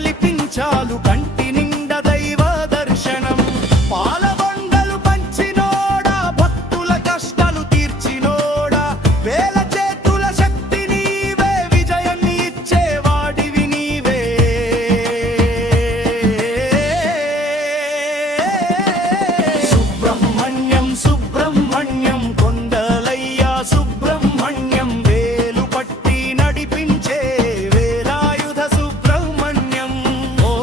పలికించాలు కంటి నిండా దైవ దర్శనం పాలబండలు పంచినోడా భక్తుల కష్టాలు తీర్చినోడా వేల చేతుల శక్తి నీవే విజయాన్ని ఇచ్చేవాడివి నీవే సుబ్రహ్మణ్యం సుబ్రహ్మణ్యం కొండలయ్య సుబ్రహ్మణ్యం వేలు పట్టి నడిపించే వేలాయుధ సుబ్రహ్మణ్యం ఓ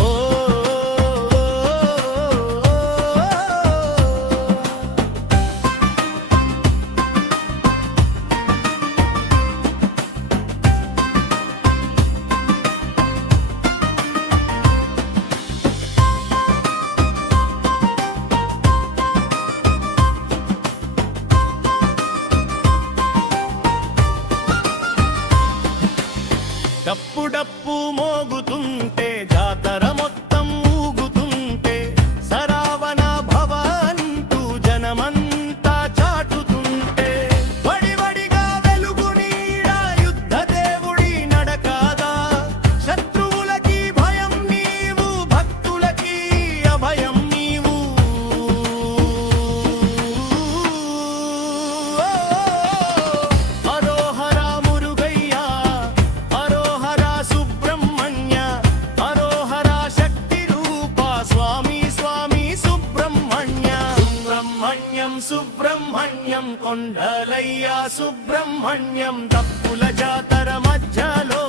ఓ డప్పు డప్పు మోగుతుంటే జాతర మొత్తం ఊగుతుంటే సరావణ భవ అంటూ జనమంతా చాటుతుంటే వడివడిగా వెలుగు నీడ యుద్ధ దేవుడి నడకాదా శత్రువులకి భయం నీవు భక్తులకి అభయం నీవు హరోహర మురుగయ్య హరోహర సుబ్రహ్మణ్య హరోహర శక్తి రూప స్వామి స్వామి సుబ్రహ్మణ్య సుబ్రహ్మణ్యం సుబ్రహ్మణ్యం కొండలయ్య సుబ్రహ్మణ్యం తప్పుల జాతర మధ్యలో